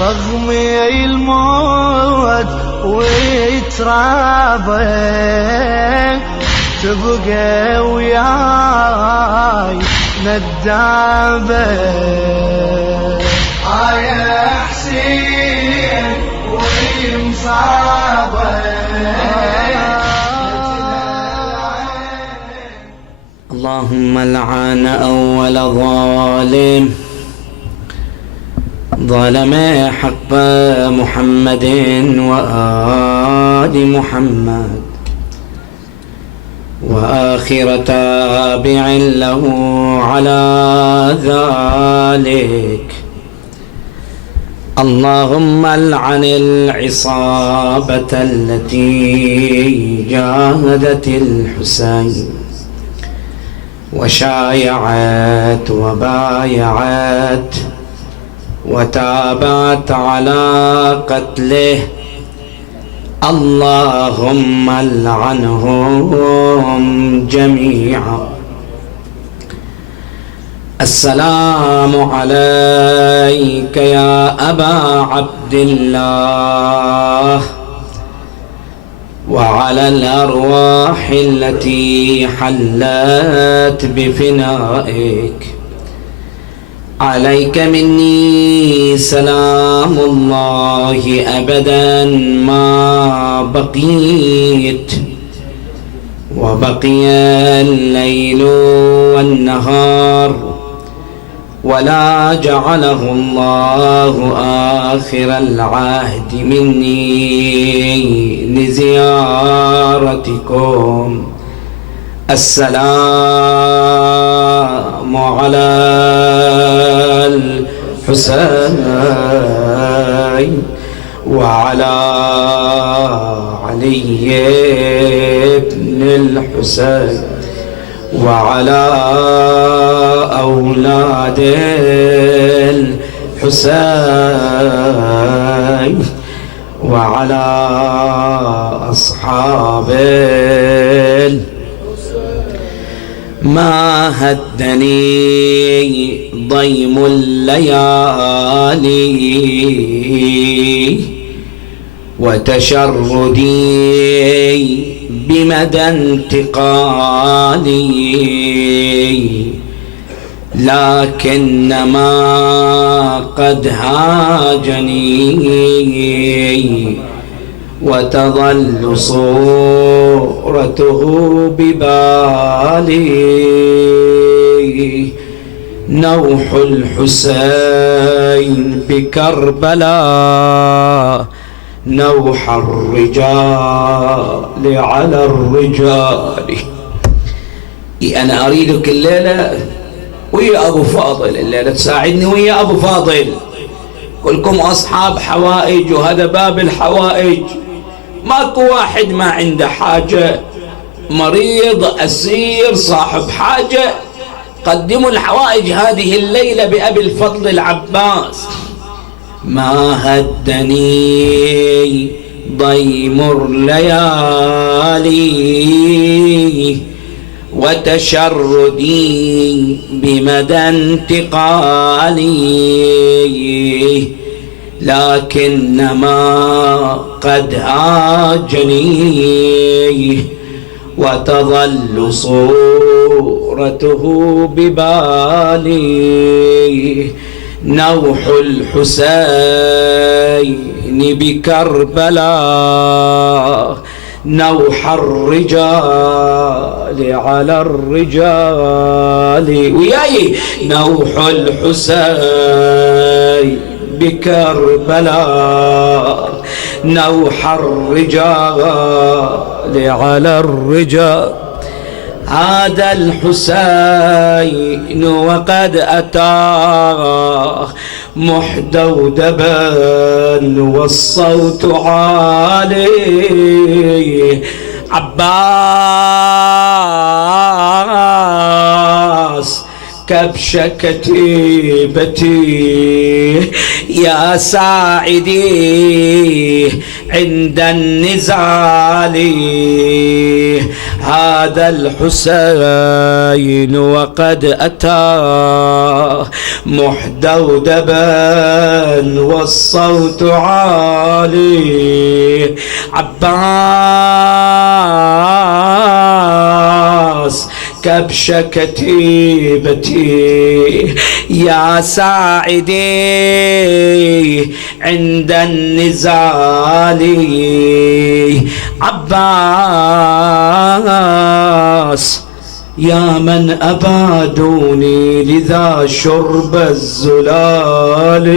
رغم الموت ويترابى تبقى وياي ندابة. يا حسين ومصابة اللهم لعن أول ظالم ظلم حق محمد وآل محمد وآخر تابع له على ذلك. اللهم لعن العصابة التي جاهدت الحسين وشايعت وبايعت وتابعت على قتله. اللهم لعنهم جميعا. السلام عليك يا أبا عبد الله وعلى الأرواح التي حلت بفنائك. عليك مني سلام الله أبدا ما بقيت وبقي الليل والنهار، ولا جعله الله آخر العهد مني لزيارتكم. السلام على الحسين وعلى علي بن الحسين وعلى أولاد الحسين وعلى أصحابه. ما هدني ضيم الليالي وتشردي بمدى انتقالي، لكنما قد هاجني وتظل صورته ببالي. نوح الحسين بكربلاء نوح الرجال على الرجال. أنا أريدك الليلة ويا أبو فاضل، الليلة تساعدني ويا أبو فاضل. كلكم أصحاب حوائج وهذا باب الحوائج، ماكو واحد ما عنده حاجة، مريض أسير صاحب حاجة. قدموا الحوائج هذه الليلة بأبي الفضل العباس. ما هدني ضيم الليالي وتشردي بمدى انتقالي، لكنما قد هاجني وتظل صورته ببالي. نوح الحسين بكربلاء نوح الرجال على الرجال. وياي نوح الحسين بكربلاء نوح الرجال على الرجال. هذا الحسين وقد أتاه محدودبا والصوت عالي. عباس كبش كتيبتي يا ساعدي عند النزال هذا الحسين وقد أتى محدودبا والصوت عالي عباس كبش كتيبتي يا ساعدي عند النزال عباس يا من أبادوني لذا شرب الزلال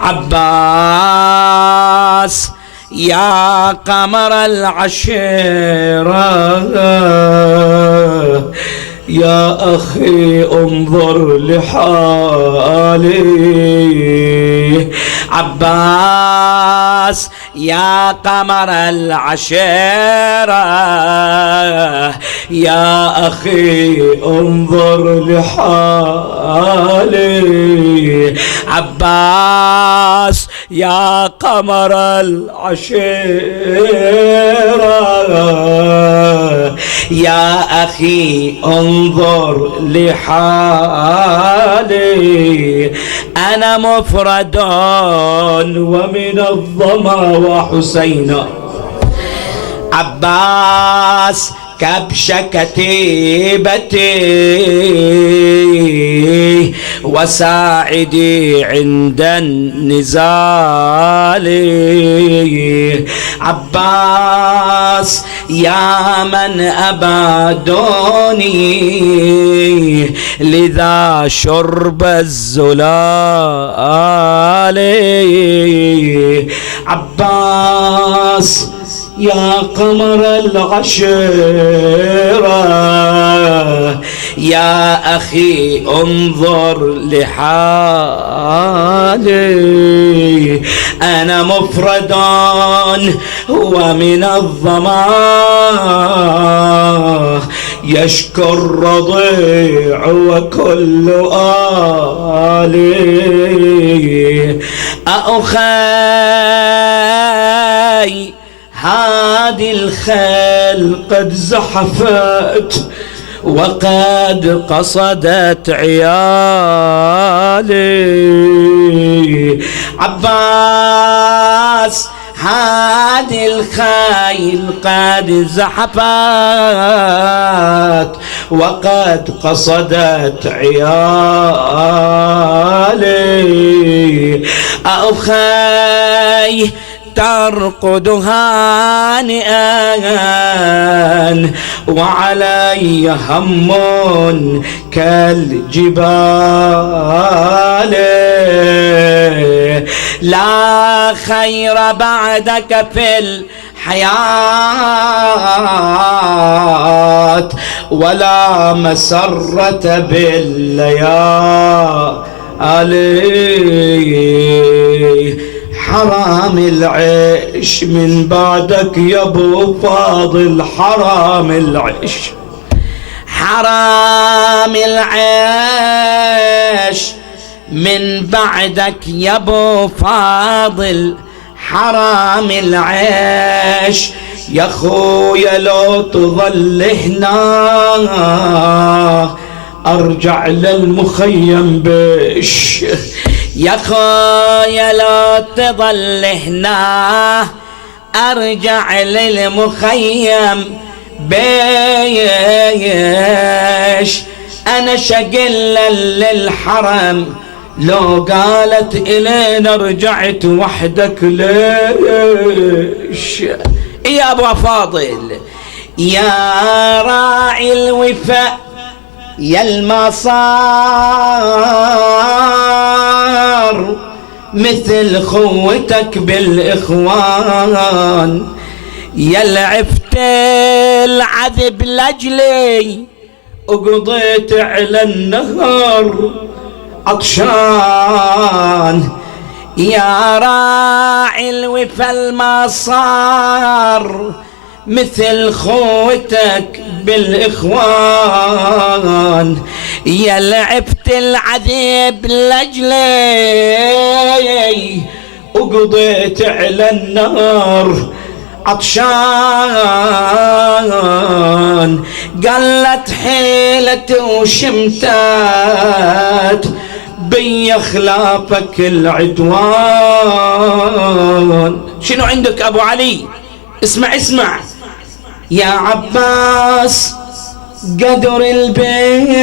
عباس يا قمر العشيرة يا أخي انظر لحالي عباس يا قمر العشيرة يا أخي انظر لحالي عباس يا قمر العشيرة يا أخي انظر لحالي أنا مفرد ومن الظما وحسينا عباس كبش كتيبتي وساعدي عند النزال عباس يا من أبادوني لذا شرب الزلال عباس يا قمر العشيرة يا أخي انظر لحالي أنا مفرد ومن الظما يشكو الرضيع وكل آلي أخي هذه الخيل قد زحفت وقد قصدت عيالي عباس هذه الخيل قد زحفت وقد قصدت عيالي أخي ترقد هانئا وعلي هم كالجبال لا خير بعدك في الحياة ولا مسرة بالليالي حرام العيش من بعدك يا ابو فاضل حرام العيش حرام العيش من بعدك يا ابو فاضل حرام العيش يا خويا لو تظل هنا ارجع للمخيم بش يا خويا لو تظل هنا ارجع للمخيم بيش انا شقل للحرم لو قالت الينا رجعت وحدك ليش يا ابو فاضل يا راعي الوفاء يا المصار مثل خوتك بالاخوان يا العفت العذب لاجلي وقضيت على النهر عطشان يا راعي الوفا المصار مثل خوتك بالإخوان يا لعبت العذيب لأجلي وقضيت على النار عطشان قلت حيلتي وشمتت بي خلافك العدوان. شنو عندك أبو علي؟ اسمع اسمع يا عباس قدر البين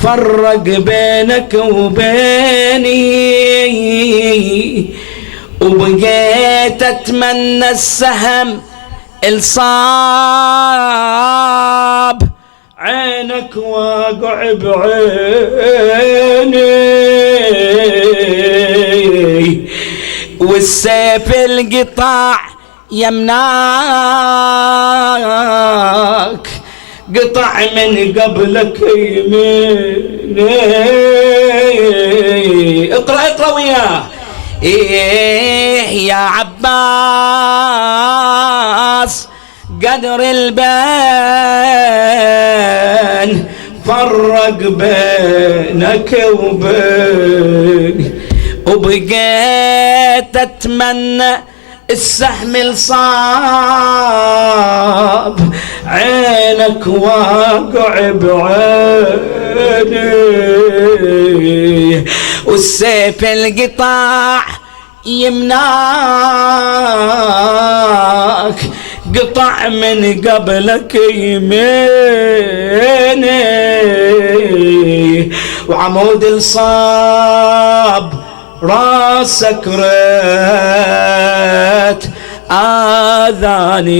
فرق بينك وبيني وبقيت اتمنى السهم الصاب عينك واقع بعيني والسيف القطاع يمناك قطع من قبلك يميني. اقرأ وياه. إيه يا عباس قدر البين فرق بينك وبيني وبقيت اتمنى السهم الصاب عينك واقع بعيني والسيف القطاع يمناك قطع من قبلك يميني وعمود الصاب راسك ريت آذاني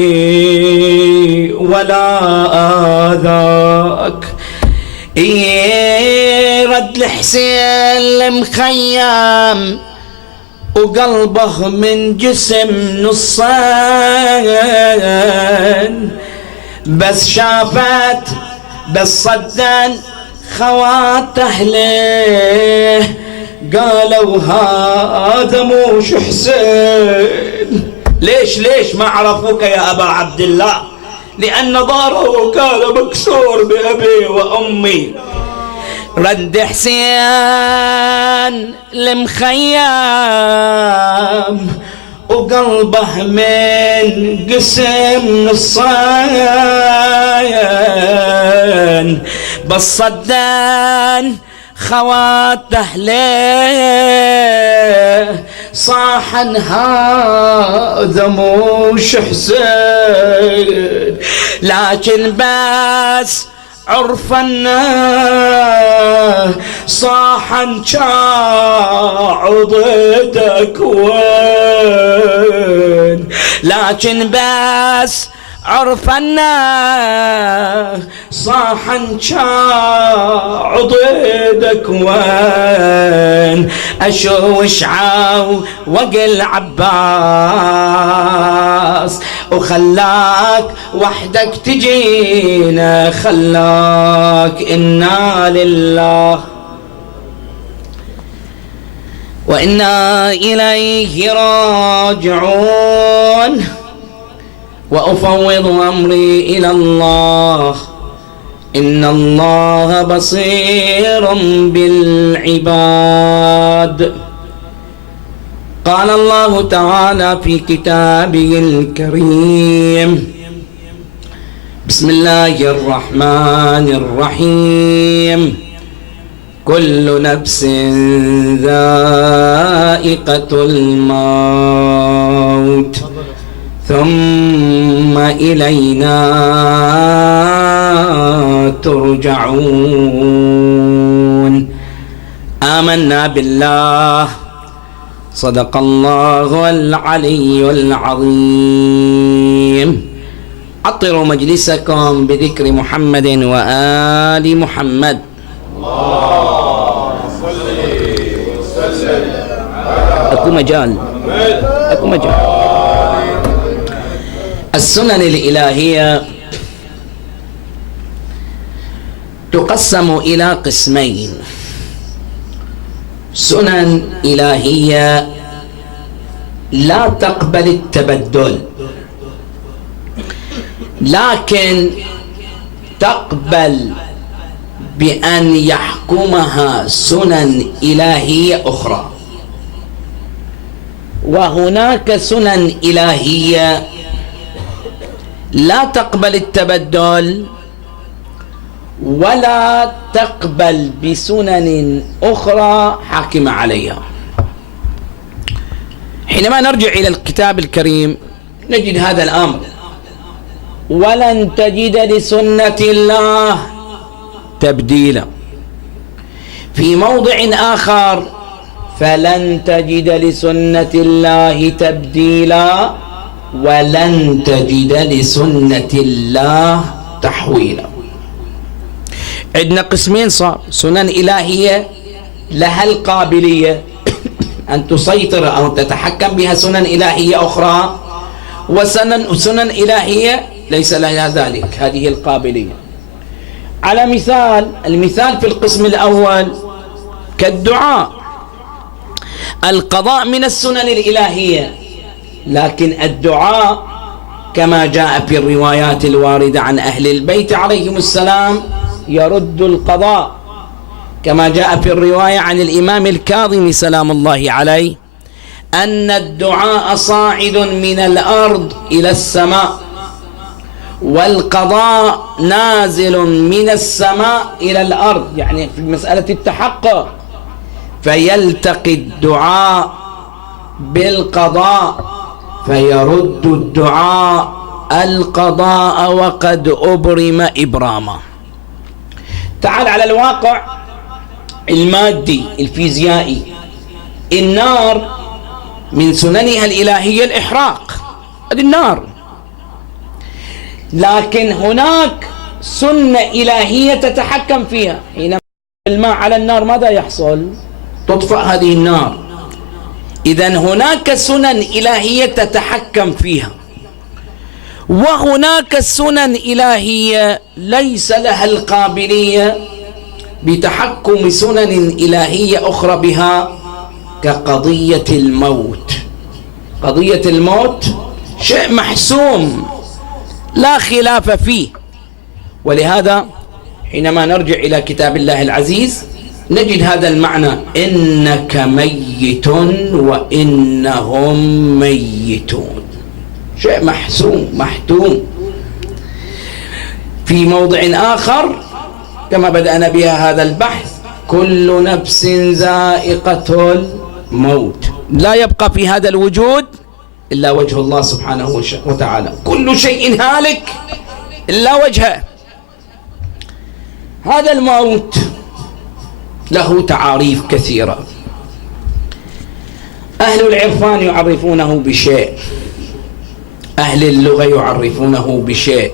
ولا آذاك. رد الحسين المخيم وقلبه من جسم نصين بس شافت بس صدن خوات أهله قالوا هذا موش حسين. ليش ما عرفوك يا أبا عبد الله؟ لأن ظهره كان مكسور بأبي وأمي. رد حسين المخيم وقلبه من قسم نصين بس صدن خواته ليه صاحا هذا موش حسين لكن بس عرفنا صاحا عضدك وين لكن بس عرفنا صاحا عضدك وين اشوش عاو وقل عباس وخلاك وحدك تجينا خلاك إنا لله وإنا إليه راجعون وأفوض أمري إلى الله إن الله بصير بالعباد. قال الله تعالى في كتابه الكريم بسم الله الرحمن الرحيم كل نفس ذائقة الموت ثم إلينا ترجعون. آمنا بالله صدق الله العلي العظيم. عطروا مجلسكم بذكر محمد وآل محمد. اللهم صل وسلم. أكو مجال السنن الإلهية تقسم إلى قسمين: سنن إلهية لا تقبل التبدل لكن تقبل بأن يحكمها سنن إلهية أخرى، وهناك سنن إلهية لا تقبل التبدل ولا تقبل بسنن أخرى حاكمة عليها. حينما نرجع إلى الكتاب الكريم نجد هذا الأمر: ولن تجد لسنة الله تبديلا. في موضع آخر: فلن تجد لسنة الله تبديلا ولن تجد لسنة الله تحويلا. عندنا قسمين صار: سنن إلهية لها القابلية أن تسيطر أو تتحكم بها سنن إلهية أخرى، وسنن إلهية ليس لها ذلك، هذه القابلية. على المثال في القسم الأول كالدعاء، القضاء من السنن الإلهية، لكن الدعاء كما جاء في الروايات الواردة عن أهل البيت عليهم السلام يرد القضاء، كما جاء في الرواية عن الإمام الكاظم سلام الله عليه أن الدعاء صاعد من الأرض إلى السماء، والقضاء نازل من السماء إلى الأرض، يعني في مسألة التحقق، فيلتقي الدعاء بالقضاء فيرد الدعاء القضاء وقد أبرم إبراما. تعال على الواقع المادي الفيزيائي، النار من سننها الإلهية الإحراق، هذه النار، لكن هناك سنة إلهية تتحكم فيها. حينما الماء على النار ماذا يحصل؟ تطفأ هذه النار. إذن هناك سنن إلهية تتحكم فيها، وهناك سنن إلهية ليس لها القابلية بتحكم سنن إلهية أخرى بها، كقضية الموت. قضية الموت شيء محسوم لا خلاف فيه، ولهذا حينما نرجع إلى كتاب الله العزيز نجد هذا المعنى: إنك ميت وإنهم ميتون، شيء محسوم محتوم. في موضع آخر كما بدأنا بها هذا البحث: كل نفس ذائقة الموت، لا يبقى في هذا الوجود إلا وجه الله سبحانه وتعالى، كل شيء هالك إلا وجهه. هذا الموت له تعاريف كثيرة، أهل العرفان يعرفونه بشيء، أهل اللغة يعرفونه بشيء،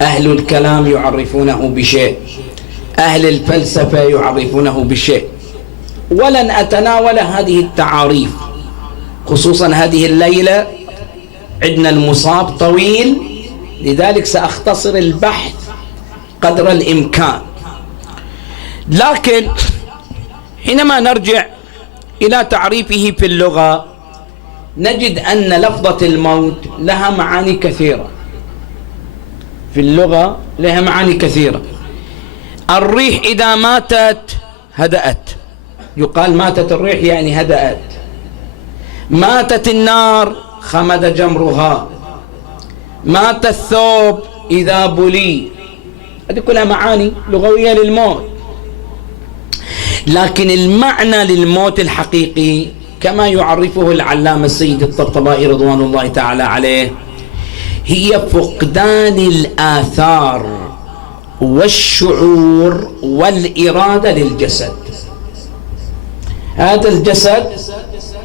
أهل الكلام يعرفونه بشيء، أهل الفلسفة يعرفونه بشيء، ولن أتناول هذه التعاريف، خصوصا هذه الليلة عندنا المصاب طويل، لذلك سأختصر البحث قدر الإمكان. لكن حينما نرجع إلى تعريفه في اللغة نجد أن لفظة الموت لها معاني كثيرة، في اللغة لها معاني كثيرة. الريح إذا ماتت هدأت، يقال ماتت الريح يعني هدأت. ماتت النار خمد جمرها. مات الثوب إذا بلي. هذه كلها معاني لغوية للموت، لكن المعنى للموت الحقيقي كما يعرفه العلامة السيد الطبطبائي رضوان الله تعالى عليه هي فقدان الآثار والشعور والإرادة للجسد. هذا الجسد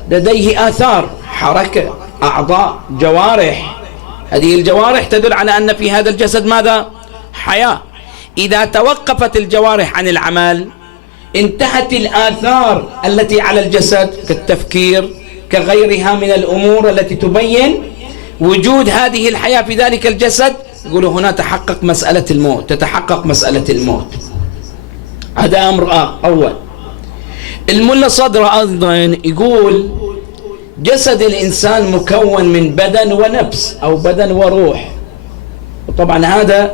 لديه آثار، حركة، أعضاء، جوارح، هذه الجوارح تدل على أن في هذا الجسد ماذا؟ حياة. إذا توقفت الجوارح عن العمل انتهت الآثار التي على الجسد كالتفكير كغيرها من الأمور التي تبين وجود هذه الحياة في ذلك الجسد. يقولوا هنا تحقق مسألة الموت، تتحقق مسألة الموت. هذا أمر أول. الملا صدر أيضا يقول جسد الإنسان مكون من بدن ونفس أو بدن وروح. طبعا هذا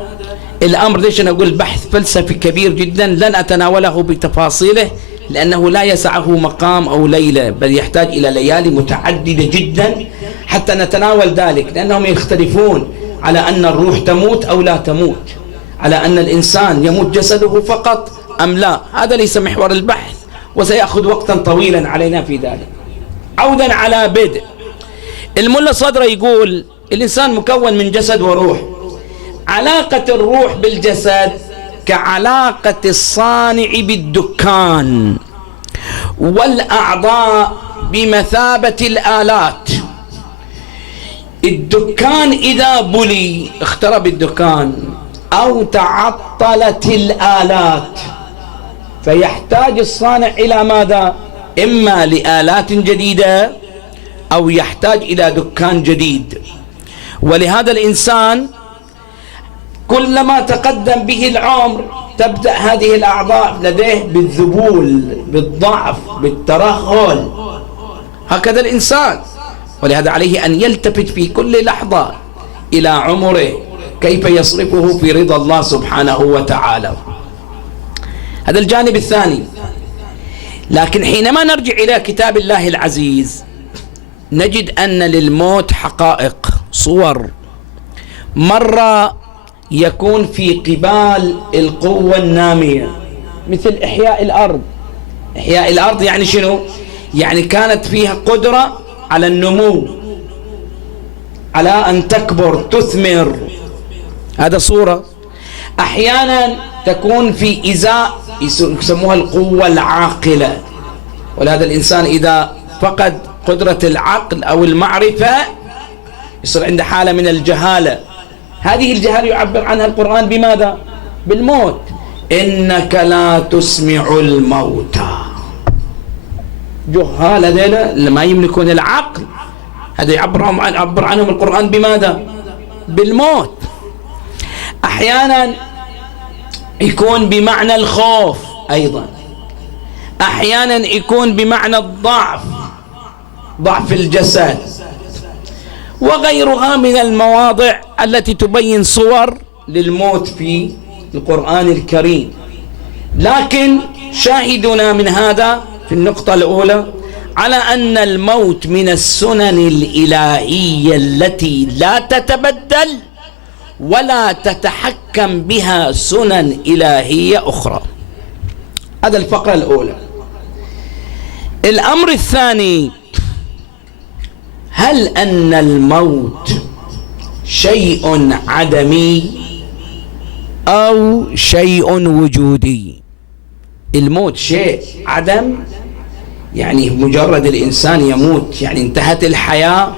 الأمر ليش أنا أقول بحث فلسفي كبير جدا، لن أتناوله بتفاصيله لأنه لا يسعه مقام أو ليلة، بل يحتاج إلى ليالي متعددة جدا حتى نتناول ذلك، لأنهم يختلفون على أن الروح تموت أو لا تموت، على أن الإنسان يموت جسده فقط أم لا. هذا ليس محور البحث وسيأخذ وقتا طويلا علينا في ذلك. عودا على بدء، الملا صدرة يقول الإنسان مكون من جسد وروح. علاقة الروح بالجسد كعلاقة الصانع بالدكان، والأعضاء بمثابة الآلات. الدكان إذا بلي، اخترب الدكان أو تعطلت الآلات، فيحتاج الصانع إلى ماذا؟ إما لآلات جديدة أو يحتاج إلى دكان جديد. ولهذا الإنسان كلما تقدم به العمر تبدأ هذه الأعضاء لديه بالذبول، بالضعف، بالترهل. هكذا الإنسان، ولهذا عليه أن يلتفت في كل لحظة إلى عمره كيف يصرفه في رضا الله سبحانه وتعالى. هذا الجانب الثاني. لكن حينما نرجع إلى كتاب الله العزيز نجد أن للموت حقائق، صور. مرة يكون في قبال القوة النامية، مثل إحياء الأرض. إحياء الأرض يعني شنو؟ يعني كانت فيها قدرة على النمو، على أن تكبر تثمر، هذا صورة. أحيانا تكون في إزاء يسموها القوة العاقلة، ولهذا الإنسان إذا فقد قدرة العقل أو المعرفة يصير عنده حالة من الجهالة. هذه الجهالة يعبر عنها القرآن بماذا؟ بالموت. إنك لا تسمع الموتى. جهال هذول ما يملكون العقل، هذا يعبر عنهم القرآن بماذا؟ بالموت. أحيانا يكون بمعنى الخوف أيضا، أحيانا يكون بمعنى الضعف، ضعف الجسد، وغيرها من المواضع التي تبين صور للموت في القرآن الكريم. لكن شاهدنا من هذا في النقطة الأولى على أن الموت من السنن الإلهية التي لا تتبدل ولا تتحكم بها سنن إلهية أخرى. هذا الفقرة الأولى. الأمر الثاني، هل أن الموت شيء عدمي أو شيء وجودي؟ الموت شيء عدم، يعني مجرد الإنسان يموت يعني انتهت الحياة،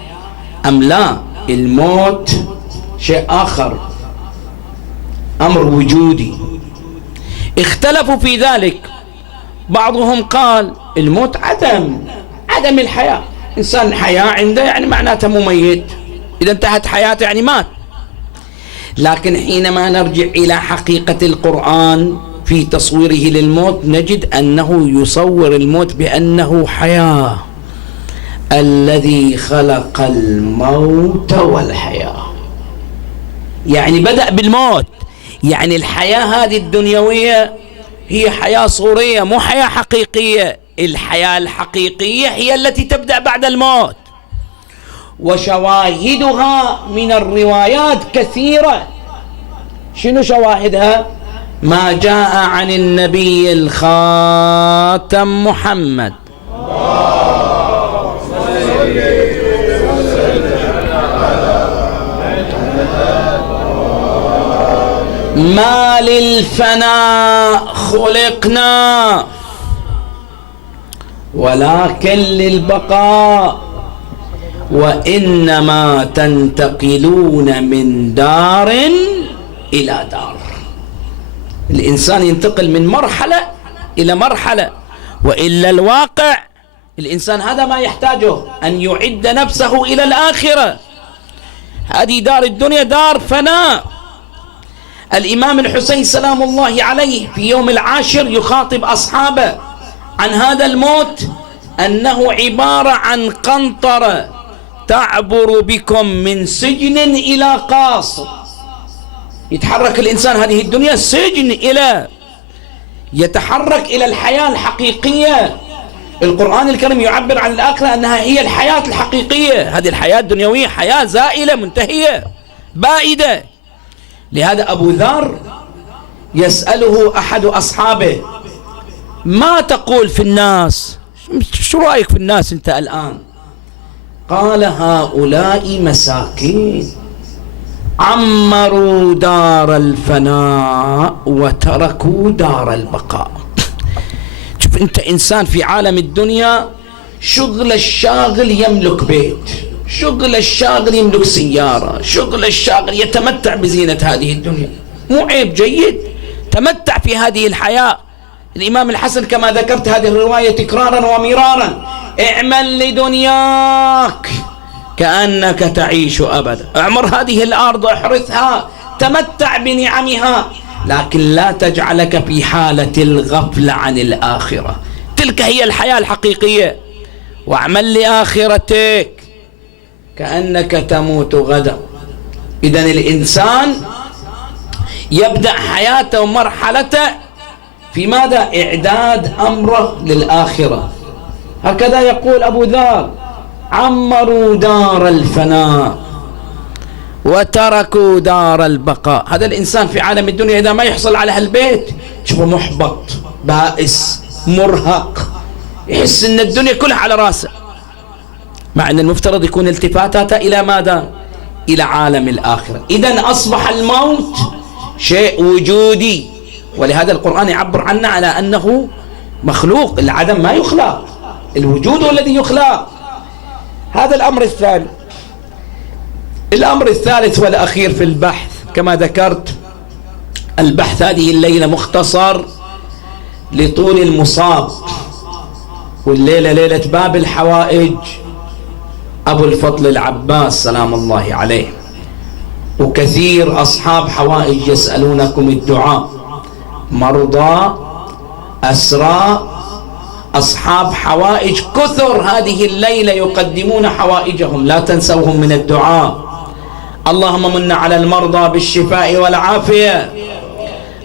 أم لا الموت شيء آخر، أمر وجودي؟ اختلفوا في ذلك. بعضهم قال الموت عدم الحياة، إنسان الحياة عنده يعني معناته مميت، إذا انتهت حياته يعني مات. لكن حينما نرجع إلى حقيقة القرآن في تصويره للموت نجد أنه يصور الموت بأنه حياة. الذي خلق الموت والحياة، يعني بدأ بالموت، يعني الحياة هذه الدنيوية هي حياة صورية مو حياة حقيقية. الحياة الحقيقية هي التي تبدأ بعد الموت، وشواهدها من الروايات كثيرة. شنو شواهدها؟ ما جاء عن النبي الخاتم محمد ما للفناء خلقنا ولكن للبقاء، وإنما تنتقلون من دار إلى دار. الإنسان ينتقل من مرحلة إلى مرحلة، وإلا الواقع الإنسان هذا ما يحتاجه، أن يعد نفسه إلى الآخرة. هذه دار الدنيا دار فناء. الإمام الحسين سلام الله عليه في يوم العاشر يخاطب أصحابه عن هذا الموت أنه عبارة عن قنطرة تعبر بكم من سجن إلى قاصر. يتحرك الإنسان هذه الدنيا سجن إلى يتحرك إلى الحياة الحقيقية. القرآن الكريم يعبر عن الآخرة أنها هي الحياة الحقيقية. هذه الحياة الدنيوية حياة زائلة منتهية بائدة. لهذا أبو ذر يسأله أحد أصحابه: ما تقول في الناس؟ شو رأيك في الناس أنت الآن؟ قال: هؤلاء مساكين عمروا دار الفناء وتركوا دار البقاء. شوف أنت إنسان في عالم الدنيا، شغل الشاغل يملك بيت، شغل الشاغل يملك سيارة، شغل الشاغل يتمتع بزينة هذه الدنيا. مو عيب، جيد، تمتع في هذه الحياة. الإمام الحسن كما ذكرت هذه الرواية تكرارا ومرارا: اعمل لدنياك كأنك تعيش أبدا. اعمر هذه الأرض، احرثها، تمتع بنعمها، لكن لا تجعلك في حالة الغفلة عن الآخرة. تلك هي الحياة الحقيقية. واعمل لآخرتك كأنك تموت غدا. إذن الإنسان يبدأ حياته ومرحلته في ماذا؟ إعداد أمره للآخرة. هكذا يقول أبو ذر: عمروا دار الفناء وتركوا دار البقاء. هذا الإنسان في عالم الدنيا إذا ما يحصل على هالبيت تشوفه محبط، بائس، مرهق، يحس أن الدنيا كلها على راسه، مع أن المفترض يكون التفاتاته إلى ماذا؟ إلى عالم الآخرة. إذن أصبح الموت شيء وجودي، ولهذا القرآن يعبر عنه على أنه مخلوق. العدم ما يخلق، الوجود هو الذي يخلق. هذا الأمر الثاني. الأمر الثالث والأخير في البحث كما ذكرت، البحث هذه الليلة مختصر لطول المصاب، والليلة ليلة باب الحوائج أبو الفضل العباس سلام الله عليه، وكثير أصحاب حوائج يسألونكم الدعاء، مرضى، أسرى، أصحاب حوائج كثر هذه الليلة يقدمون حوائجهم، لا تنسوهم من الدعاء. اللهم من على المرضى بالشفاء والعافية،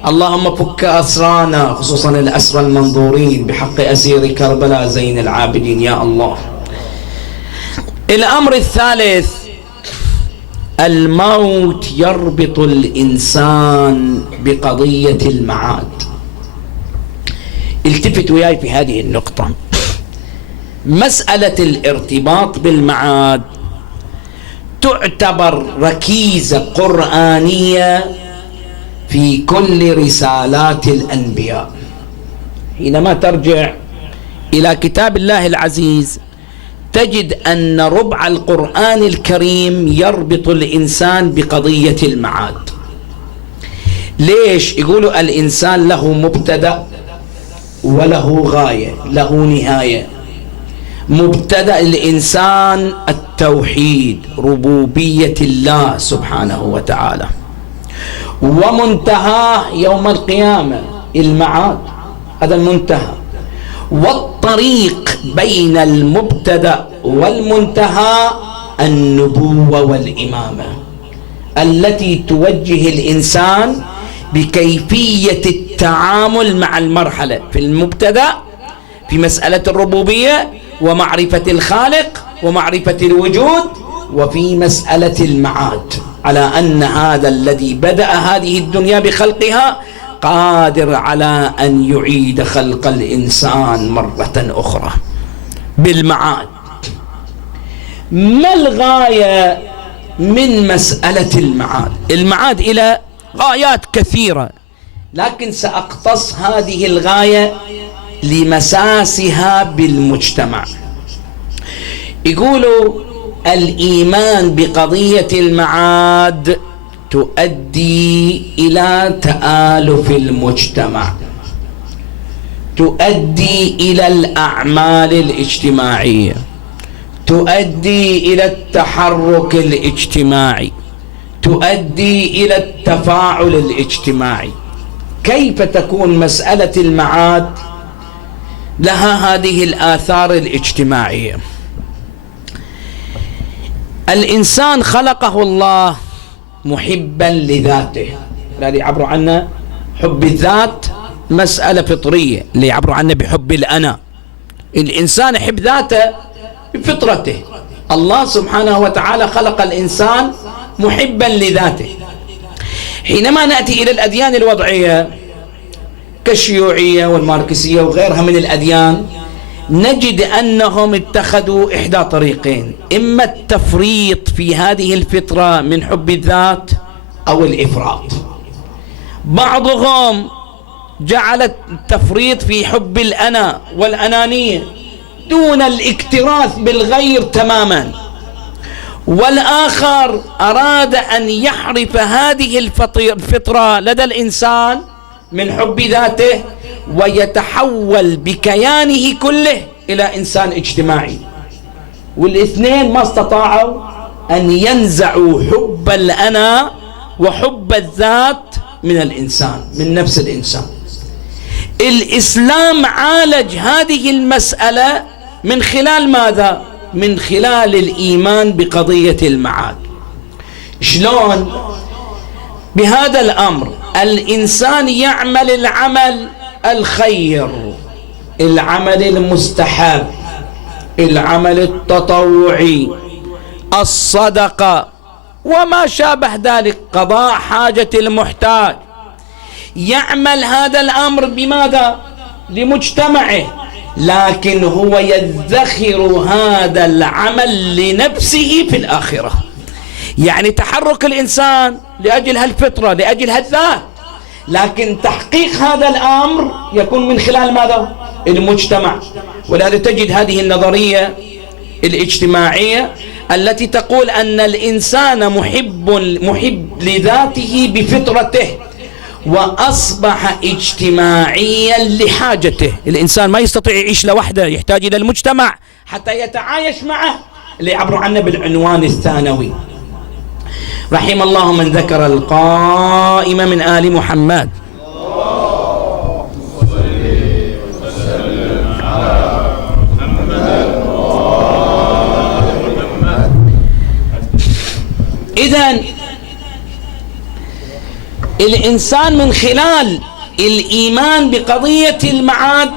اللهم فك أسرانا، خصوصا الأسرى المنظورين، بحق أسير كربلاء زين العابدين يا الله. الأمر الثالث، الموت يربط الإنسان بقضية المعاد. التفت وياي في هذه النقطة. مسألة الارتباط بالمعاد تعتبر ركيزة قرآنية في كل رسالات الأنبياء. حينما ترجع إلى كتاب الله العزيز تجد أن ربع القرآن الكريم يربط الإنسان بقضية المعاد. ليش؟ يقولوا الإنسان له مبتدأ وله غاية، له نهاية. مبتدأ الإنسان التوحيد، ربوبية الله سبحانه وتعالى، ومنتهاه يوم القيامة المعاد، هذا المنتهى. والطريق بين المبتدأ والمنتهى النبوة والإمامة التي توجه الإنسان بكيفية التعامل مع المرحلة في المبتدأ في مسألة الربوبية ومعرفة الخالق ومعرفة الوجود، وفي مسألة المعاد على أن هذا الذي بدأ هذه الدنيا بخلقها قادر على أن يعيد خلق الإنسان مرة أخرى بالمعاد. ما الغاية من مسألة المعاد؟ المعاد إلى غايات كثيرة، لكن سأقتص هذه الغاية لمساسها بالمجتمع. يقولوا الإيمان بقضية المعاد تؤدي إلى تآلف المجتمع، تؤدي إلى الأعمال الاجتماعية، تؤدي إلى التحرك الاجتماعي، تؤدي إلى التفاعل الاجتماعي. كيف تكون مسألة المعاد لها هذه الآثار الاجتماعية؟ الإنسان خلقه الله محبا لذاته، اللي يعبروا عنه حب الذات مسألة فطرية، اللي يعبروا عنه بحب الأنا. الإنسان يحب ذاته بفطرته. الله سبحانه وتعالى خلق الإنسان محبا لذاته. حينما نأتي إلى الأديان الوضعية كالشيوعية والماركسية وغيرها من الأديان، نجد أنهم اتخذوا إحدى طريقين: إما التفريط في هذه الفطرة من حب الذات أو الإفراط. بعضهم جعل التفريط في حب الأنا والأنانية دون الاكتراث بالغير تماما، والآخر أراد أن يحرف هذه الفطرة لدى الإنسان من حب ذاته ويتحول بكيانه كله إلى إنسان اجتماعي. والاثنين ما استطاعوا أن ينزعوا حب الأنا وحب الذات من الإنسان، من نفس الإنسان. الإسلام عالج هذه المسألة من خلال ماذا؟ من خلال الإيمان بقضية المعاد. شلون؟ بهذا الأمر الإنسان يعمل العمل الخير، العمل المستحب، العمل التطوعي، الصدقة وما شابه ذلك، قضاء حاجة المحتاج. يعمل هذا الأمر بماذا؟ لمجتمعه، لكن هو يذخر هذا العمل لنفسه في الآخرة. يعني تحرك الإنسان لأجل هالفطرة، لأجل هالذات، لكن تحقيق هذا الأمر يكون من خلال ماذا؟ المجتمع. ولهذا تجد هذه النظرية الاجتماعية التي تقول أن الإنسان محب لذاته بفطرته، وأصبح اجتماعيا لحاجته. الإنسان ما يستطيع يعيش لوحده، يحتاج إلى المجتمع حتى يتعايش معه، اللي يعبروا عنه بالعنوان الثانوي. رحم الله من ذكر القائم من آل محمد. إذن الإنسان من خلال الإيمان بقضية المعاد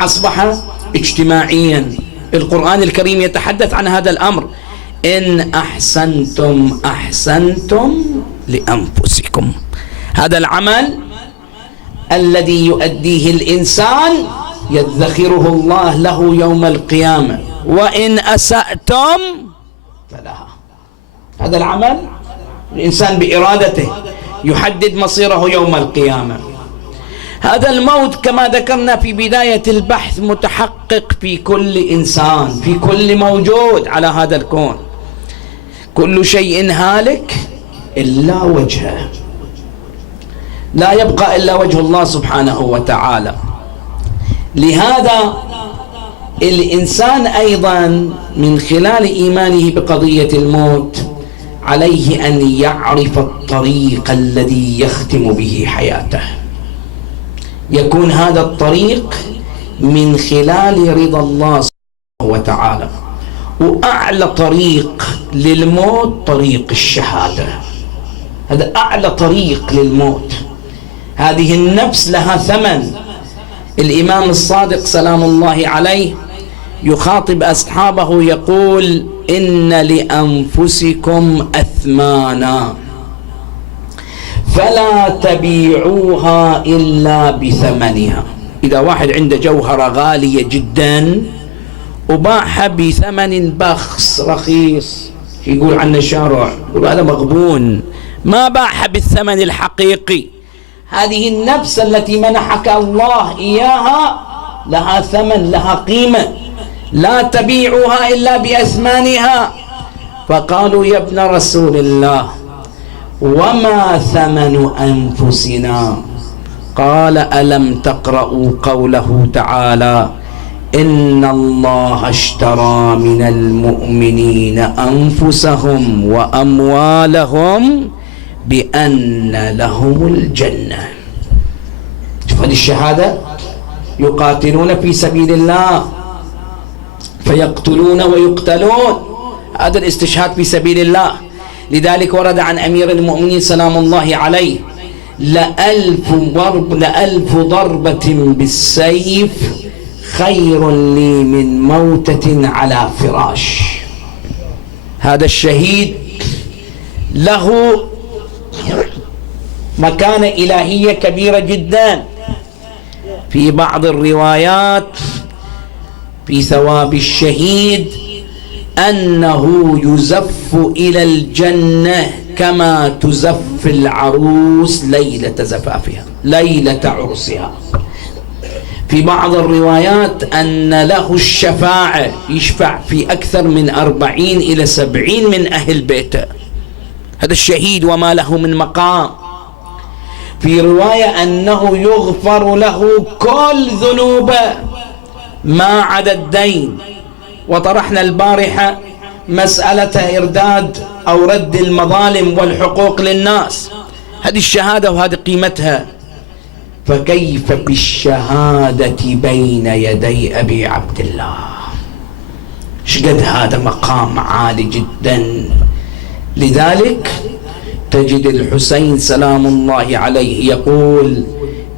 أصبح اجتماعيا. القرآن الكريم يتحدث عن هذا الأمر: إن أحسنتم أحسنتم لأنفسكم. هذا العمل الذي يؤديه الإنسان يذخره الله له يوم القيامة، وإن أسأتم فلها. هذا العمل الإنسان بإرادته يحدد مصيره يوم القيامة. هذا الموت كما ذكرنا في بداية البحث متحقق في كل إنسان، في كل موجود على هذا الكون. كل شيء هالك إلا وجهه، لا يبقى إلا وجه الله سبحانه وتعالى. لهذا الإنسان أيضا من خلال إيمانه بقضية الموت عليه أن يعرف الطريق الذي يختم به حياته. يكون هذا الطريق من خلال رضا الله سبحانه وتعالى. وأعلى طريق للموت طريق الشهادة، هذا أعلى طريق للموت. هذه النفس لها ثمن. الإمام الصادق سلام الله عليه يخاطب أصحابه يقول: إن لأنفسكم أثمانا فلا تبيعوها إلا بثمنها. إذا واحد عنده جوهرة غالية جدا وباعها بثمن بخس رخيص، يقول عنه الشارع يقول هذا مغبون، ما باعها بالثمن الحقيقي. هذه النفس التي منحك الله إياها لها ثمن، لها قيمة، لا تبيعها إلا بأثمانها. فقالوا: يا ابن رسول الله وما ثمن أنفسنا؟ قال: ألم تقرأوا قوله تعالى: إن الله اشترى من المؤمنين أنفسهم وأموالهم بأن لهم الجنة. شوف هذه الشهادة: يقاتلون في سبيل الله فيقتلون ويقتلون، هذا الاستشهاد في سبيل الله. لذلك ورد عن أمير المؤمنين سلام الله عليه: لألف ضربة بالسيف خير لي من موتة على فراش. هذا الشهيد له مكانة إلهية كبيرة جدا. في بعض الروايات في ثواب الشهيد أنه يزف إلى الجنة كما تزف العروس ليلة زفافها، ليلة عرسها. في بعض الروايات أن له الشفاعة، يشفع في أكثر من 40 إلى 70 من أهل بيته. هذا الشهيد وما له من مقام. في رواية أنه يغفر له كل ذنوبه ما عدا الدين. وطرحنا البارحة مسألة إرداد أو رد المظالم والحقوق للناس. هذه الشهادة وهذه قيمتها. فكيف بالشهادة بين يدي أبي عبد الله؟ شقد هذا مقام عالي جدا. لذلك تجد الحسين سلام الله عليه يقول: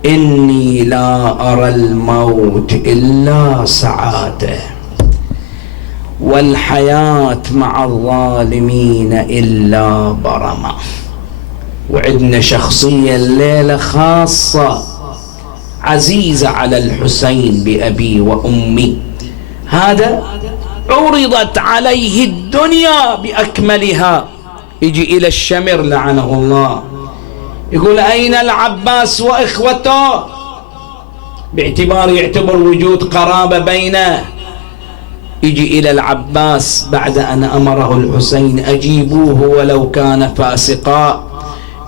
إني لا أرى الموت إلا سعادة، والحياة مع الظالمين إلا برمة. وعندنا شخصية الليلة خاصة عزيزة على الحسين بأبي وأمي. هذا عرضت عليه الدنيا بأكملها، يجي إلى الشمر لعنه الله يقول: أين العباس وإخوته؟ باعتبار يعتبر وجود قرابة بينه. يجي إلى العباس بعد أن أمره الحسين: أجيبوه ولو كان فاسقا.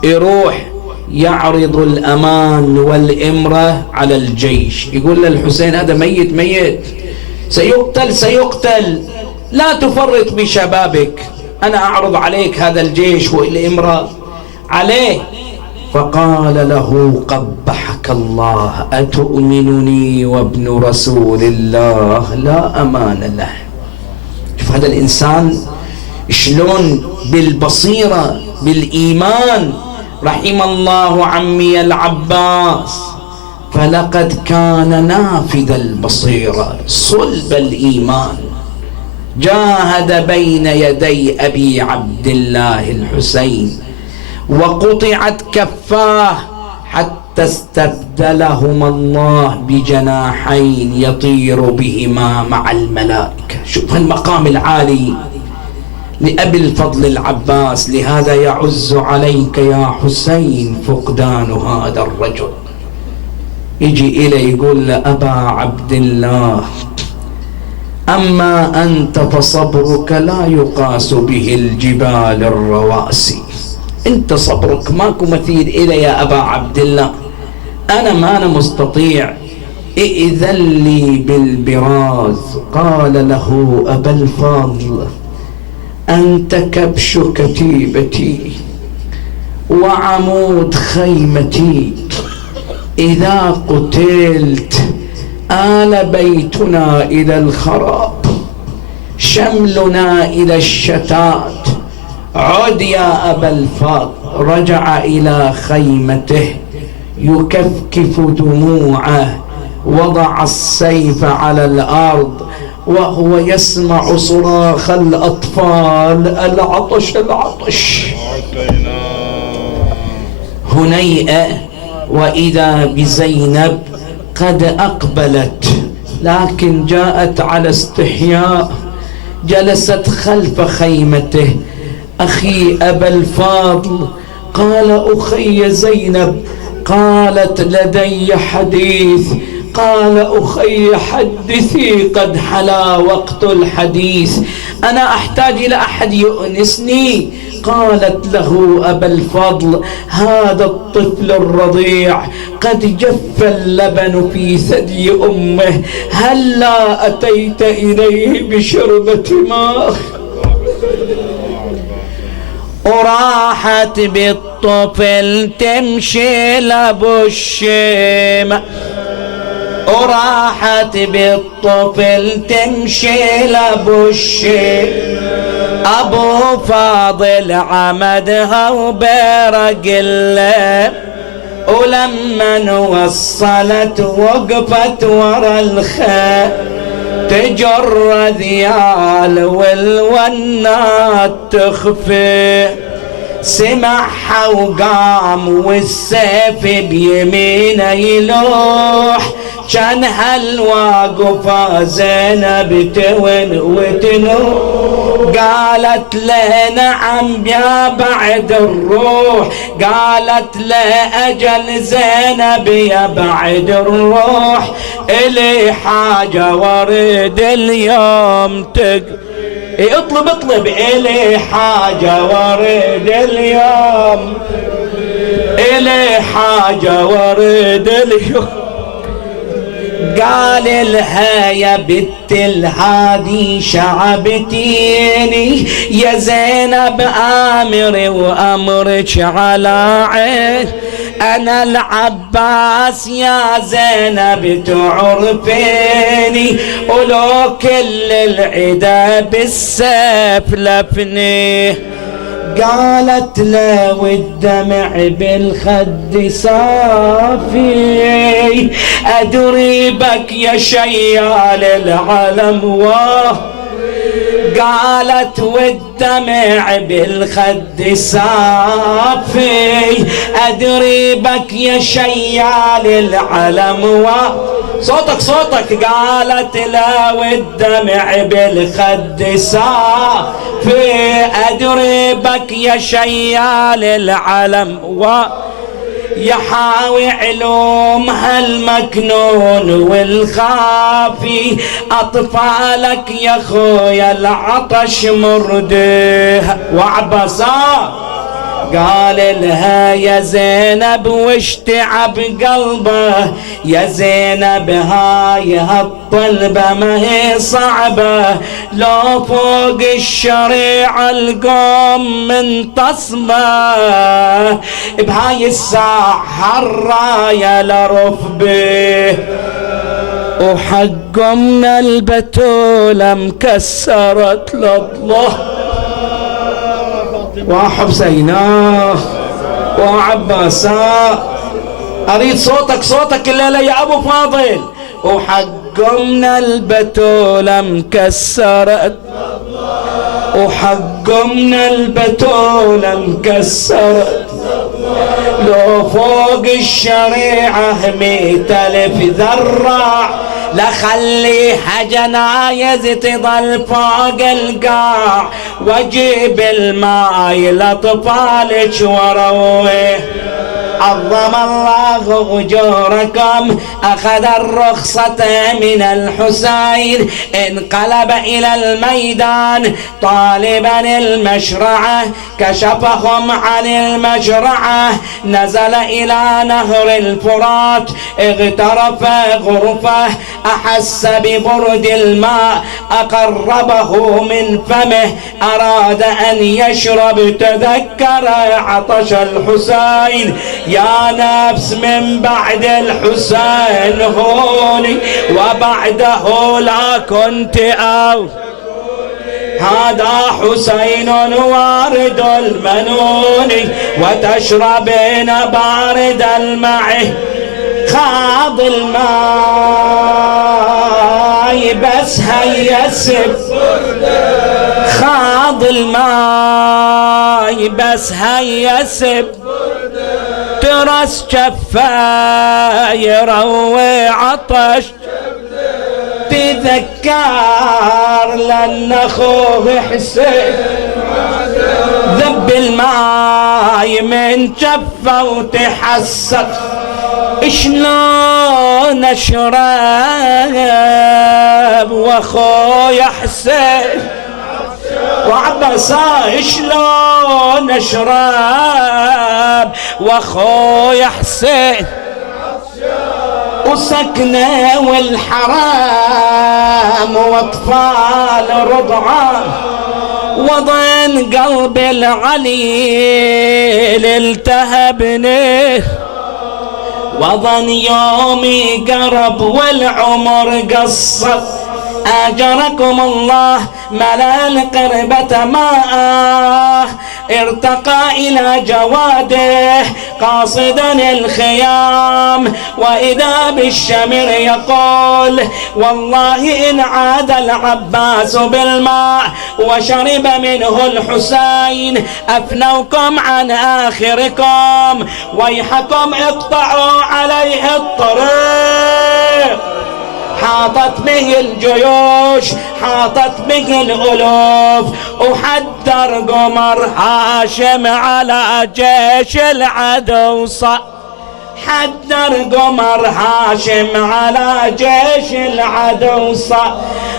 يروح يعرض الأمان والإمرة على الجيش، يقول للحسين: هذا ميت ميت، سيقتل، لا تفرط بشبابك، أنا أعرض عليك هذا الجيش والإمرة عليه. فقال له: قبحك الله، أتؤمنني وابن رسول الله لا أمان له. شوف هذا الإنسان شلون بالبصيرة بالإيمان. رحم الله عمي العباس، فلقد كان نافذ البصيرة صلب الإيمان، جاهد بين يدي أبي عبد الله الحسين وقطعت كفاه حتى استبدلهما الله بجناحين يطير بهما مع الملائكة. شوف المقام العالي لأبي الفضل العباس. لهذا يعز عليك يا حسين فقدان هذا الرجل. يجي إليه يقول له: أبا عبد الله، أما أنت فصبرك لا يقاس به الجبال الرواسي. أنت صبرك ماكو مثيل إلي يا أبا عبد الله، ما أنا مستطيع، ائذن لي بالبراز. قال له: أبا الفضل، أنت كبش كتيبتي وعمود خيمتي، إذا قتلت آل بيتنا إلى الخراب، شملنا إلى الشتات. عد يا أبا الفضل. رجع إلى خيمته يكفكف دموعه، وضع السيف على الأرض وهو يسمع صراخ الأطفال: العطش العطش. هنيئة وإذا بزينب قد أقبلت، لكن جاءت على استحياء، جلست خلف خيمته. أخي أبا الفضل. قال: أخي زينب. قالت: لدي حديث. قال: أخي حدثي، قد حلا وقت الحديث، أنا أحتاج إلى أحد يؤنسني. قالت له: أبا الفضل، هذا الطفل الرضيع قد جف اللبن في ثدي أمه، هلا أتيت إليه بشربة ماء؟ وراحت بالطفل تمشي لابو الشيمة، وراحت بالطفل تمشي لابو الشيمة، ابو فاضل عمدها وبرق له، ولما وصلت وقفت ورا الخيل تجر ذيال والونات تخفي. سمعها وقام والسيف بيمينه يلوح، كان هالواقفة زينب تون وتنوح. قالت له نعم يا بعد الروح، قالت له أجل زينب يا بعد الروح، إلي حاجة ورد اليوم اطلب إلي حاجة ورد اليوم، إلي حاجة ورد اليوم. قال لها يا بنت الهادي شعبتيني، يا زينب آمري وأمرك على عين، أنا العباس يا زينب تعرفيني، ولو كل العدا بالسيف لفني. قالت لا والدمع بالخد صافي، أدري بك يا شيال العلم قالت والدمع بالخد صافي، أدري بك يا شيال العلم صوتك. قالت لا والدمع بالخد صافي، أدري بك يا شيال العلم يحاوي علوم هالمكنون والخافي، أطفالك يا خويا العطش مرده وعبصا. قال لها يا زينب واشتعب قلبه، يا زينب هاي هالطلبة ما هي صعبة، لو فوق الشريعة القوم من تصبه، بهاي الساحة الراية لرفبه، وحق من البتولة مكسرت لله، وحسينا وعباسا. أريد صوتك الليلة يا أبو فاضل. وحق من البتولة مكسرت، وحق من البتولة مكسرت، لو فوق الشريعة 100,000 ذراع، لخليها جنايز تضل فوق القاع، واجيب الماي لأطفالك ورويه. عظم الله أجوركم، أخذ الرخصة من الحسين، انقلب إلى الميدان طالبا المشرعة، كشفهم عن المشرعة، نزل إلى نهر الفرات، اغترف غرفة، أحس ببرد الماء، أقربه من فمه، أراد أن يشرب، تذكر عطش الحسين، يا نفس من بعد الحسين هوني، وبعده لا كنت هذا حسين وارد المنون، وتشربين بارد الماء، خاض الماء بس هيسب، خاض الماء بس هيسب، ترس شفا يروي عطش، تذكر لأن أخوه حسين ذب الماي من شفا وتحسر، شلون اشرب واخويا حسين وعباسا، شلون اشرب واخويا حسين، وسكنه والحرام واطفال رضعان، وضن قلب العليل التهبني، وظن يومي قرب والعمر قصر، آجركم الله ملأ القربة ماء ارتقى إلى جواده قاصدا الخيام وإذا بالشمر يقول والله إن عاد العباس بالماء وشرب منه الحسين أفنوكم عن آخركم ويحكم اقطعوا عليه الطريق. حاطت به الجيوش حاطت به الألوف وحذر قمر هاشم على جيش العدو حذر قمر هاشم على جيش العدو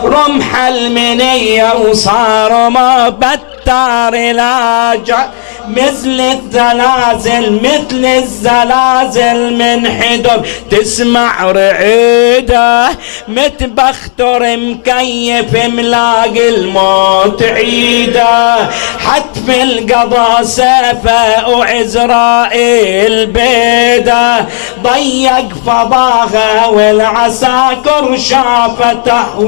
رمح المنية وصار ما بتار لاجع مثل الزلازل من حدر تسمع رعيده متبختر مكيف ملاقي الموت عيده حتف القضاء سيفه وعزرائيل بيده ضيق فضاها والعساكر شافته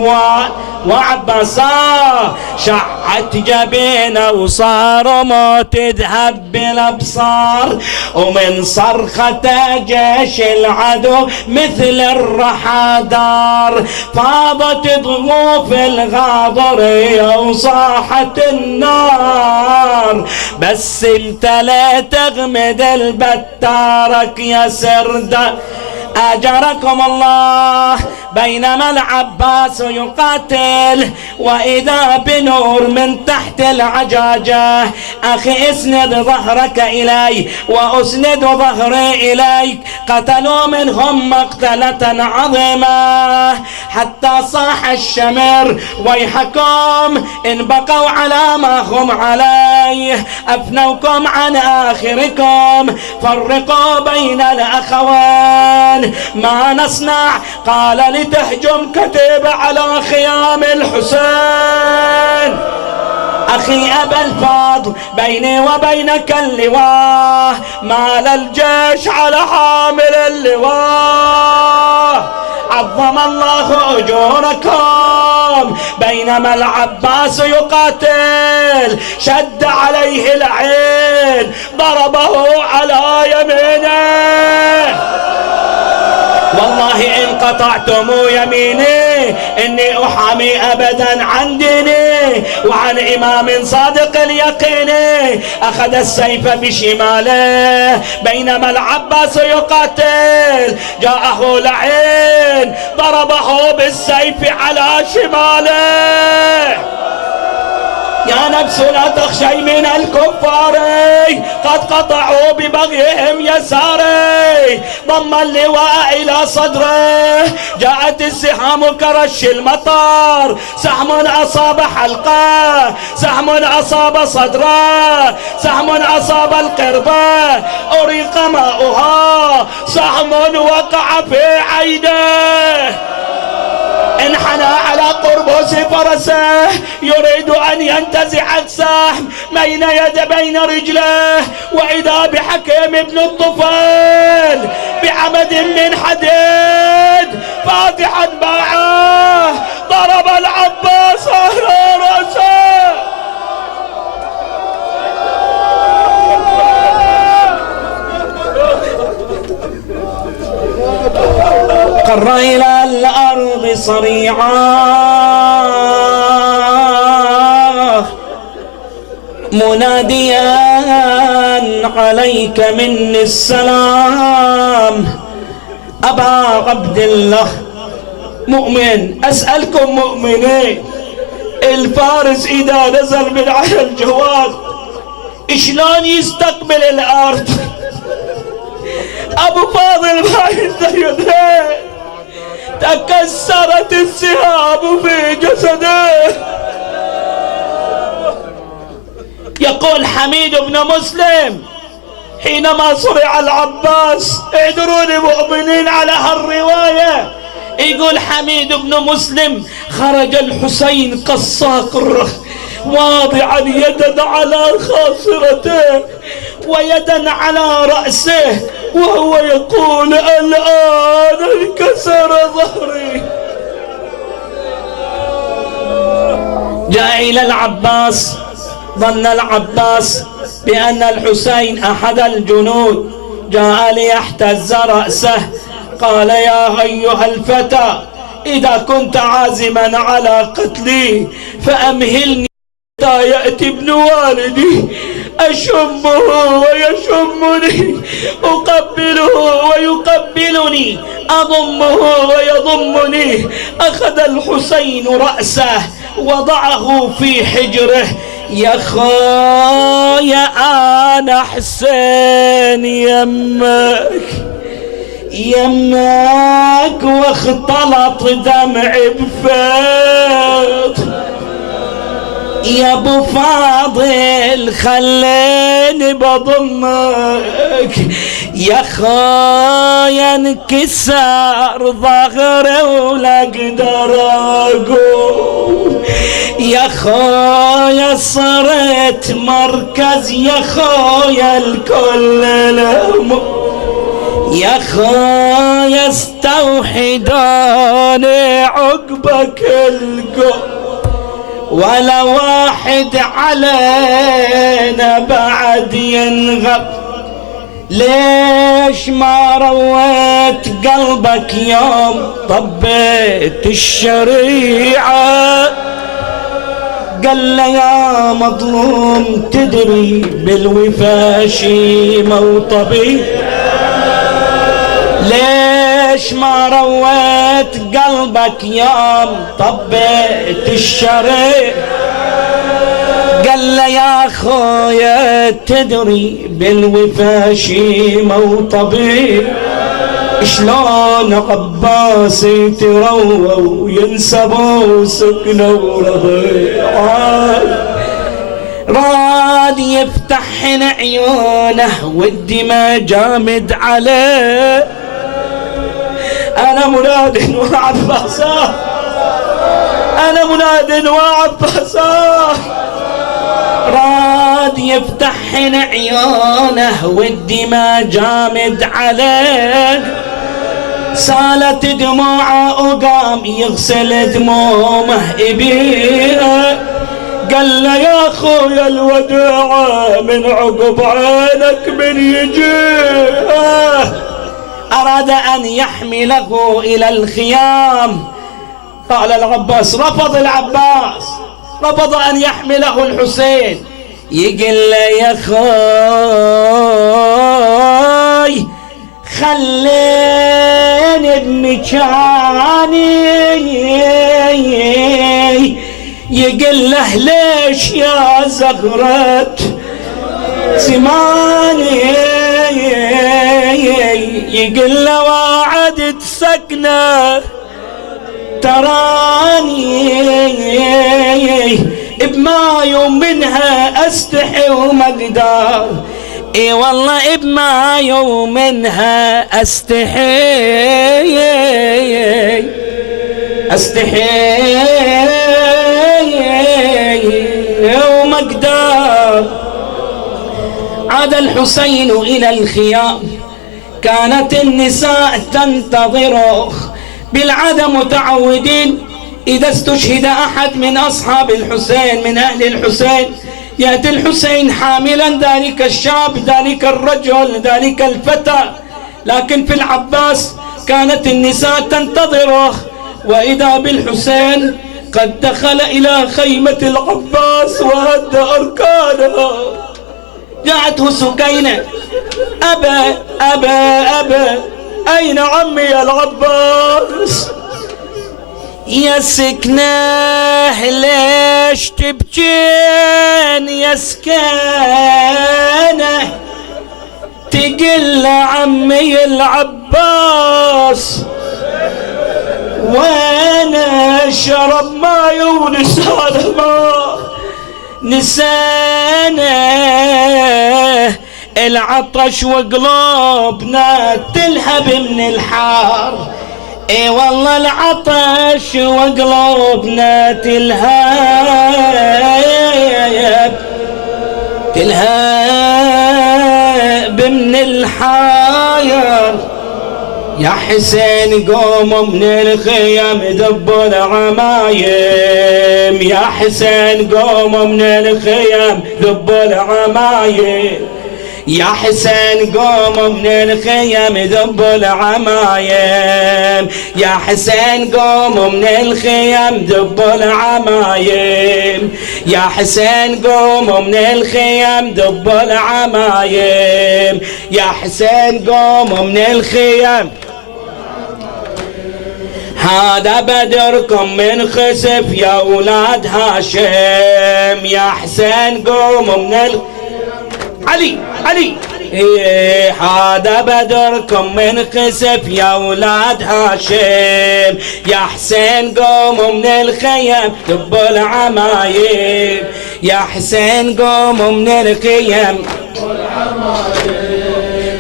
وعبصا شعت جبينه وصار موت تذهب بالابصار ومن صرخة جيش العدو مثل الرحى دار فاضت ضغوف الغاضرية وصاحت النار بس امتلأ تغمد البتارك يا سردة. آجركم الله بينما العباس يقاتل وإذا بنور من تحت العجاجة أخي اسند ظهرك إلي وأسند ظهري إليك قتلوا منهم مقتلة عظيمة حتى صاح الشمر ويحكم إن بقوا على ما هم عليه أفنوكم عن آخركم فرقوا بين الأخوين ما نصنع قال لتهجم كتيبة على خيام الحسين. أخي أبا الفضل بيني وبينك اللواء مال الجيش على حامل اللواء عظم الله أجوركم بينما العباس يقاتل شد عليه العين ضربه على يمينه والله إن قطعتم يميني إني أحامي أبدا عن ديني وعن إمام صادق اليقين. أخذ السيف بشماله بينما العباس يقاتل جاءه لعين ضربه بالسيف على شماله. يا نفس لا تخشي من الكفار قد قطعوا ببغيهم يساري ضم اللواء إلى صدره جاءت السهام كرش المطر سهم أصاب حلقه سهم أصاب صدره سهم أصاب القربة أريق ماؤها سهم وقع في عينه انحنى على قربوس فرسه يريد أن ينتزع السهم بين رجله وإذا بحكيم ابن الطفيل بعمد من حديد فاتحا باعه ضرب العباس على رأسه. قر إلى الأرض صريعا مناديا عليك مني السلام أبا عبد الله. مؤمن أسألكم مؤمنين الفارس إذا نزل من على الجواد شلون يستقبل الأرض؟ أبو فاضل باين يديه تكسرت السهام في جسده. يقول حميد بن مسلم حينما صرع العباس اعذروني مؤمنين على هالرواية يقول حميد بن مسلم خرج الحسين كالصقر واضعا يدا على خاصرته ويدا على رأسه وهو يقول الآن انكسر ظهري. جاء إلى العباس، ظن العباس بأن الحسين أحد الجنود، جاء ليحتز رأسه. قال يا أيها الفتى إذا كنت عازما على قتلي فأمهلني حتى يأتي ابن والدي أشمه ويشمني، أقبله ويقبلني، أضمه ويضمني. أخذ الحسين رأسه وضعه في حجره. يا خايا أنا حسين يمك واختلط دمعي بفيض. يا ابو فاضل خليني بضمك، يا خايا انكسر ظهري ولا اقدر اقوم، يا خايا صرت مركز، يا خايا الكل الهم، يا خايا استوحداني عقبك القوم، ولا واحد علينا بعد ينغب. ليش ما رويت قلبك يوم طبيت الشريعة؟ قال له يا مظلوم تدري بالوفا شيمة وطبيعة، ليش ما رويت قلبك يوم طبيت الشريعة؟ قال له يا خويا تدري بالوفا شيمة وطبيعة، شلون عباس يتروى وينسبوا سكنه ورضيعه؟ راد يفتحن عيونه والدماء جامد عليه. أنا مناد وعباساه، أنا مناد وعباساه. راد يفتحن عيونه والدماء جامد عليه. سالت دموعه وقام يغسل دمومه إبيه. قال له يا خويا الوداع من عقب عينك من يجيه. أراد أن يحمله إلى الخيام. قال العباس، رفض العباس، رفض أن يحمله الحسين. يقول له يا خوي خليني بمكاني. يقول له ليش يا زغرة زماني؟ يقول له وعدت سكنة تراني بما يوم منها استحي وما اقدر. اي والله بما يوم منها استحي وما اقدر. عاد الحسين الى الخيام. كانت النساء تنتظره بالعادة متعودين إذا استشهد أحد من أصحاب الحسين من أهل الحسين يأتي الحسين حاملا ذلك الشاب ذلك الرجل ذلك الفتى. لكن في العباس كانت النساء تنتظره، وإذا بالحسين قد دخل إلى خيمة العباس وهد أركانها. جاءته سكينة، أبا أبا أبا أين عمي العباس؟ يا سكنه ليش تبكين يا سكينة؟ تقل عمي العباس وانا شرب ماي ونسانا ما نسانا العطش وقلوبنا تلهب من الحار. اي والله العطش وقلوبنا تلهب من الحار. يا حسين قوموا من الخيام ذبوا العمايم، يا حسين قوموا من الخيام ذبوا العمايم، يا حسين قوموا من الخيام ذبوا العمايم، يا حسين قوموا من الخيام ذبوا العمايم، يا حسين قوموا من الخيام ذبوا العمايم، يا حسين قوموا من الخيام. هذا بدركم من خسف يا أولاد هاشم، يا حسين قوموا من علي علي إيه هذا بدركم من خسف يا أولاد هاشم، يا حسين قوموا من الخيام ذبوا العمايم، يا حسين قوموا من الخيام،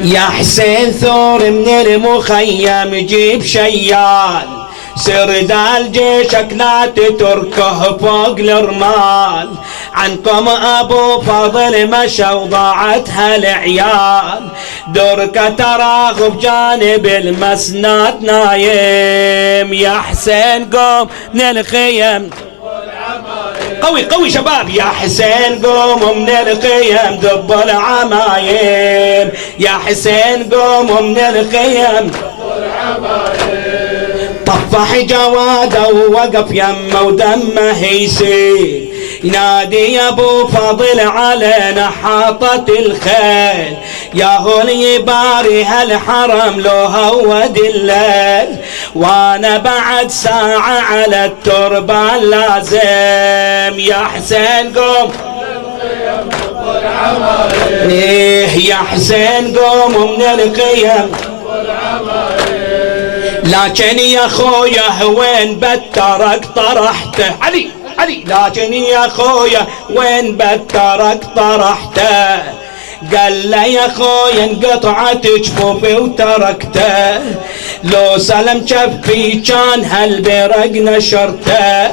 يا حسين ثور من المخيم جيب شيال، سردال جيشك لا تتركه فوق الرمال، عنكم ابو فاضل مشى وضاعتها العيال، دركة تراغ بجانب المسنات نايم، يا حسين قوم من الخيم. قوي قوي شباب، يا حسين قوموا من الخيم ذبوا العمايم، يا حسين قوموا من الخيم. طفح جواده ووقف يمه ودمه يسيل، ينادي يا ابو فاضل علينا حاطت الخيل، يا هو يباري هالحرم لو هود الليل، وانا بعد ساعة على التربان لازم، يا حسين قوم ايه يا حسين قوموا من الخيم. لكن يا خويا وين بترك طرحته علي علي، لكن يا خويا وين بترك طرحته، قال له يا خويا انقطعت جفوفي وتركته، لو سلم شفي كان هالبرق نشرته،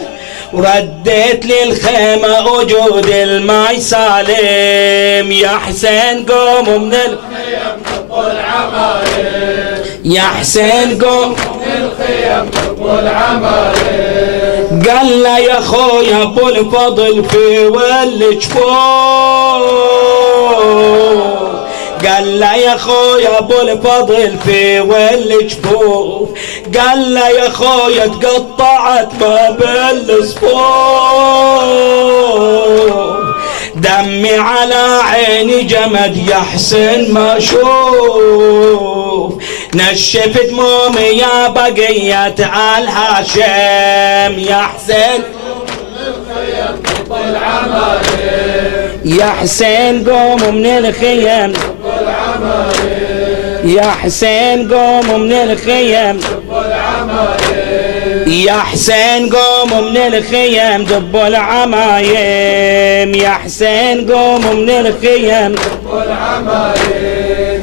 ورديت للخيمة وجود الماي سالم، يا حسين قوموا من الخيم ذبوا العمايم، يا حسين قوم من الخيم ذبوا العمايم، قال له يا خويا ابو الفضل في والجفوف، قال له يا خويا ابو الفضل في والجفوف، قال له يا خويا تقطعت ما بالصفوف، دمي على عيني جمد يا حسين ما شوف، نشف دمومي يا بقية آل هاشم، يا حسين يا حسين قوموا من الخيم، يا حسين قوموا من الخيم، يا حسين قوموا من الخيم ذبوا العمايم، يا حسين قوموا من الخيم ذبوا العمايم،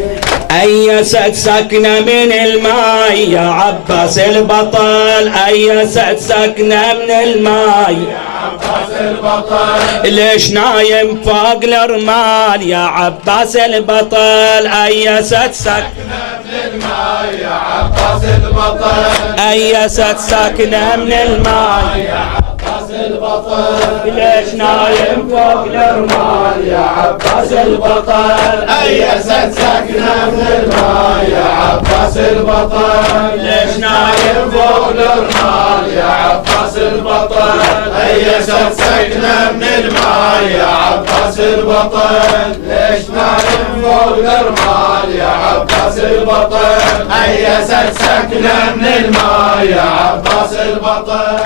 أيست سكنة من الماي يا عباس البطل، أيست سكنة من الماي يا عباس البطل، ليش نايم فوق الرمال يا عباس البطل، أيست سكنة من الماي يا عباس البطل، أيست سكنة من الماي يا عباس البطل، ليش نايم فوق الرمال يا عباس البطل، أيست سكنة من الماي يا عباس البطل، ليش نايم فوق الرمال يا عباس البطل، أيست سكنة من الماي يا عباس البطل، ليش نايم فوق الرمال يا عباس البطل، أيست سكنة من الماي يا عباس البطل.